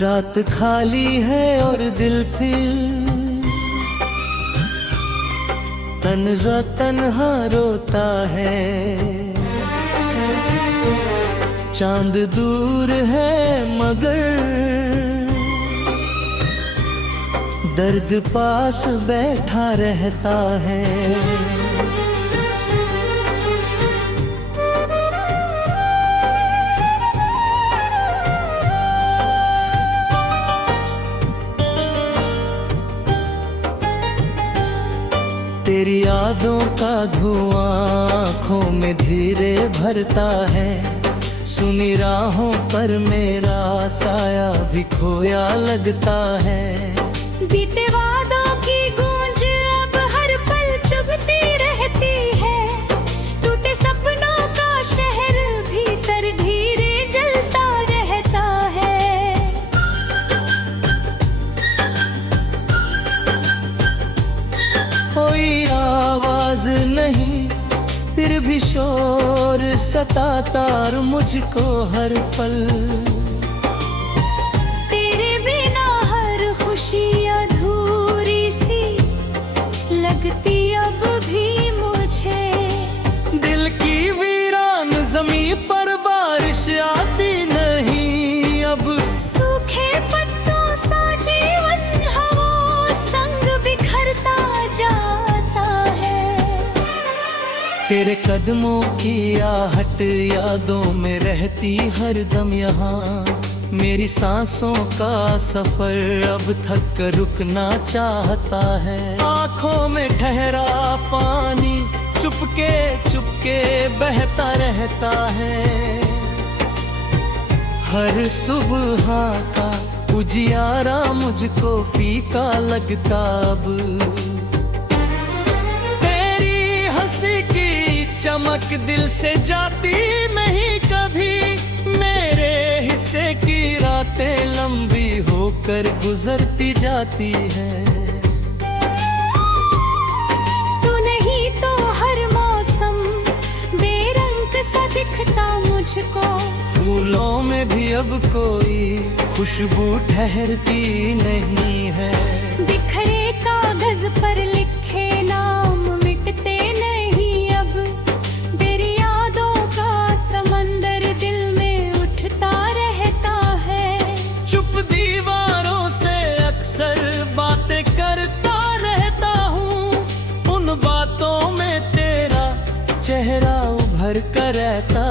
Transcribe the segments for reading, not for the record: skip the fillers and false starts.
रात खाली है और दिल फिर तन्हा तन्हा रोता है। चांद दूर है मगर दर्द पास बैठा रहता है। तेरी यादों का धुआं आँखों में धीरे भरता है। सुनी राहों पर मेरा साया भी खोया लगता है। बीते वादों की गूंज अब हर पल चुभती रहती है। टूटे सपनों का शहर भीतर धीरे जलता रहता है। कोई आवाज नहीं फिर भी शोर सताता और मुझको हर पल। तेरे बिना हर खुशी अधूरी सी लगती अब भी मुझे। दिल की वीरान ज़मीं पर बारिश आती नहीं अब। सूखे पत्तों सा जीवन हवाओं संग बिखरता जाता है। तेरे कदमों की आहट यादों में रहती हरदम यहाँ। मेरी सांसों का सफर अब थक कर रुकना चाहता है। आँखों में ठहरा पानी चुपके चुपके बहता रहता है। हर सुबह का उजियारा मुझको फीका लगता अब। तेरी हंसी की चमक दिल से जाती नहीं कभी। मेरे हिस्से की रातें लंबी होकर गुजरती जाती है। तू नहीं तो हर मौसम बेरंग सा दिखता मुझको। फूलों में भी अब कोई खुशबू ठहरती नहीं है। बिखरे कागज पर लिखे नाम मिटते नहीं अब। तेरी यादों का समंदर दिल में उठता रहता है। चुप दीवारों से अक्सर बातें करता रहता हूँ। उन बातों में तेरा चेहरा उभर कर रहता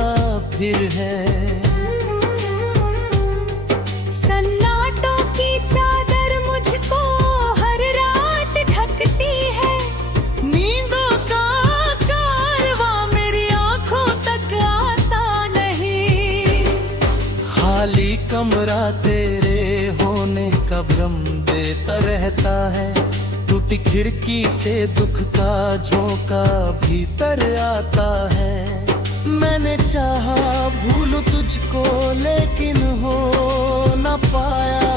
फिर है। सन्नाटों की चादर मुझको हर रात ढकती है। नींदों का कारवां मेरी आंखों तक आता नहीं। खाली कमरा तेरे होने का भ्रम देता रहता है। टूटी खिड़की से दुख का झोंका भीतर आता है। मैंने चाहा भूलूं तुझको लेकिन हो न पाया।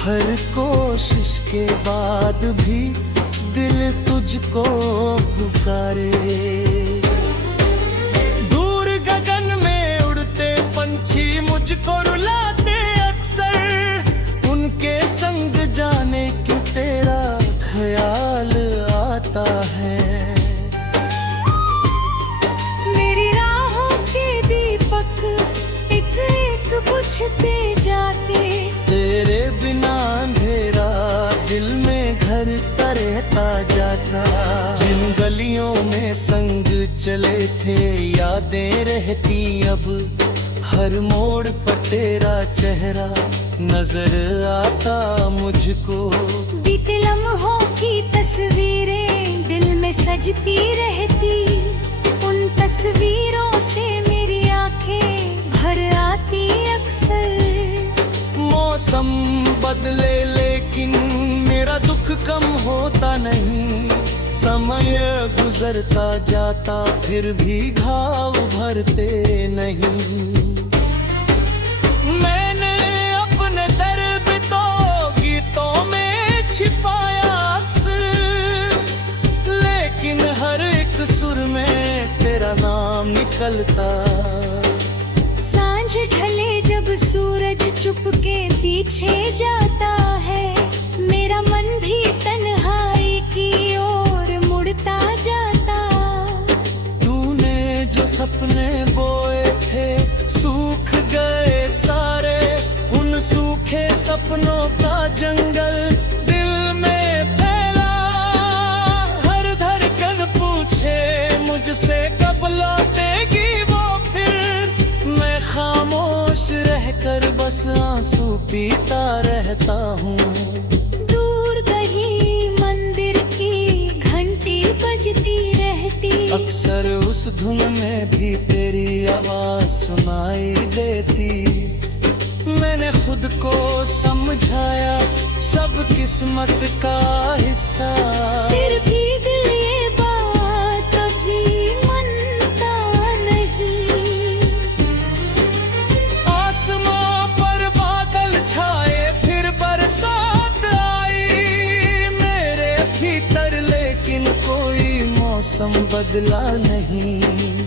हर कोशिश के बाद भी दिल तुझको पुकारे। दूर गगन में उड़ते पंछी मुझको रुलाते अक्सर। उनके संग जाने क्यों तेरा ख्याल आता है। मेरी राहों के दीपक एक एक बुझते जाते। तेरे बिना अंधेरा दिल में घर रहता जाता। जिन गलियों में संग चले थे यादें रहती अब। हर मोड़ पर तेरा चेहरा नजर आता मुझको। बीते लम्हों की तस्वीरें दिल में सजती रहती। उन तस्वीरों से मेरी आंखें भर आती अक्सर। मौसम बदले लेकिन मेरा दुख कम होता नहीं। समय गुजरता जाता फिर भी घाव भरते नहीं। मैंने अपने दर्द तो गीतों में छिपाया अक्सर। लेकिन हर एक सुर में तेरा नाम निकलता। सांझ ढले जब सूरज चुपके पीछे जाता है। मेरा मन भी तन्हाई की ओर मुड़ता जाता। तूने जो सपने बोए थे सूख गए सारे, उन सूखे सपनों का जंगल दिल में फैला। हर धड़कन पूछे मुझसे कब लौटेगी वो फिर, मैं खामोश रहकर बस आंसू पीता रहता हूँ। दूर कहीं मंदिर की घंटी बजती रहती। अक्सर उस धुन में भी तेरी आवाज सुनाई देती। मैंने खुद को समझाया सब किस्मत का हिस्सा, फिर भी दिल ये बात अभी मानता नहीं। आसमां पर बादल छाए फिर बरसात आई मेरे भीतर, लेकिन कोई मौसम बदला नहीं।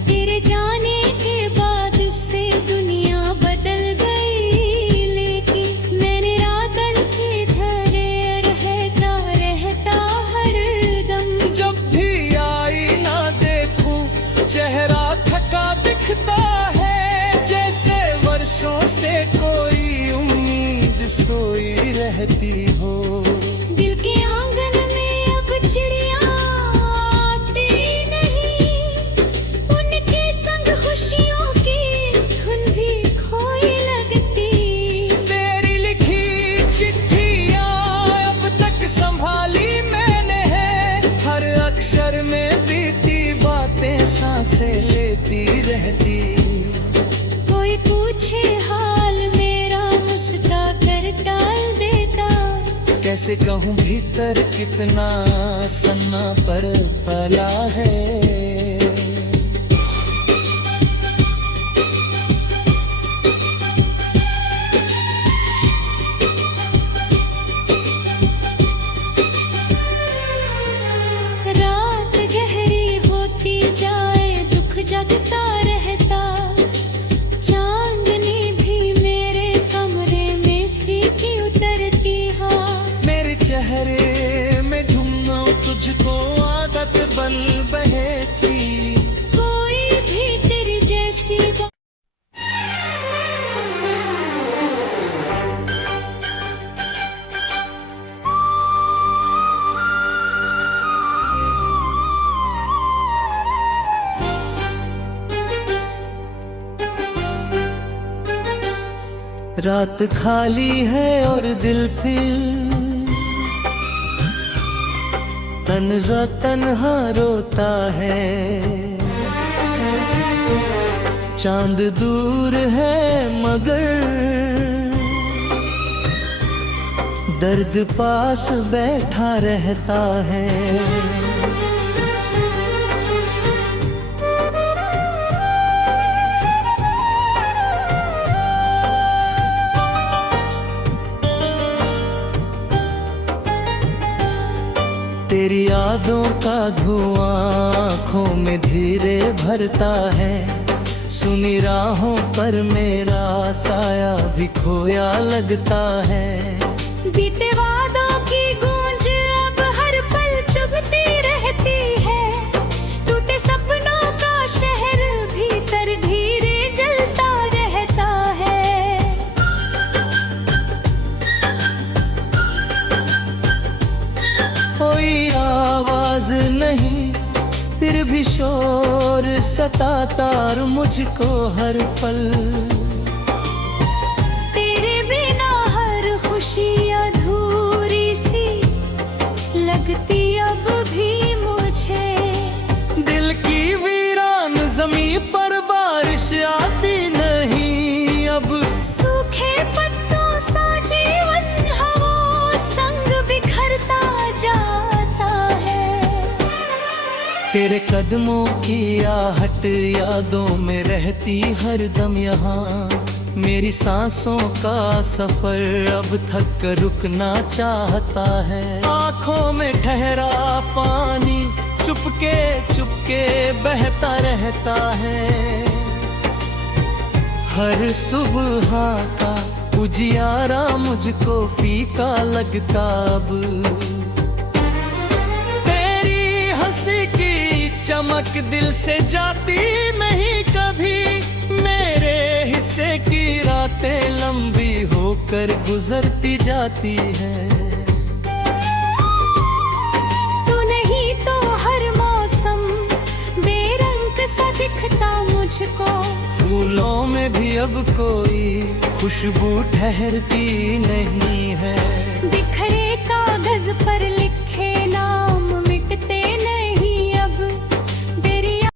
तेरे जाने के बाद से दुनिया बदल गई, लेकिन मैंने रातल की तरह रहता हरदम। जब भी आईना देखूं चेहरा थका दिखता है, जैसे वर्षों से कोई उम्मीद सोई रहती हो। दिल के आंगन में अब चिड़िया आती नहीं, उनके संग खुशियों की धुन भी खोई लगती। तेरी लिखी चिट्ठियां अब तक संभाली मैंने है, हर अक्षर में बीती बातें सांसें लेती रहती। कोई पूछे हाल मेरा मुस्का कर टाल देता। कैसे कहूँ भीतर कितना सन्ना पर पला है। रात गहरी होती जाए दुख जगता रहता। चांदनी भी मेरे कमरे में फीकी उतरती। हाँ, मेरे चेहरे में झुमना तुझको आदत बन बहे थी। कोई भी तेरी जैसी रात खाली है और दिल फिर तन्हा रोता है। चांद दूर है मगर दर्द पास बैठा रहता है। तेरी यादों का धुआं आँखों में धीरे भरता है। सुनी राहों पर मेरा साया भी खोया लगता है। बीते वादों की गूंज अब हर पल चुभती रहती है। टूटे सपनों का शहर भीतर धीरे जलता रहता है। कोई आवाज नहीं फिर भी शोर सताता और मुझको हर पल। तेरे बिना हर खुशी अधूरी सी लगती अब भी मुझे। दिल की वीरान जमीन पर बारिश आती नहीं अब। सूखे पत्तों सा जीवन हवाओं संग बिखरता जाता है। तेरे कदमों की आहट यादों में रहती हरदम यहाँ। मेरी सांसों का सफर अब थक कर रुकना चाहता है। आँखों में ठहरा पानी चुपके चुपके बहता रहता है। हर सुबह का उजियारा मुझको फीका लगता अब, तेरी हंसी की चमक दिल से जाती नहीं कभी, मेरे हिस्से की रातें लंबी होकर गुजरती जाती है। तू नहीं तो हर मौसम बेरंग सा दिखता मुझको, फूलों में भी अब कोई खुशबू ठहरती नहीं है। बिखरे कागज पर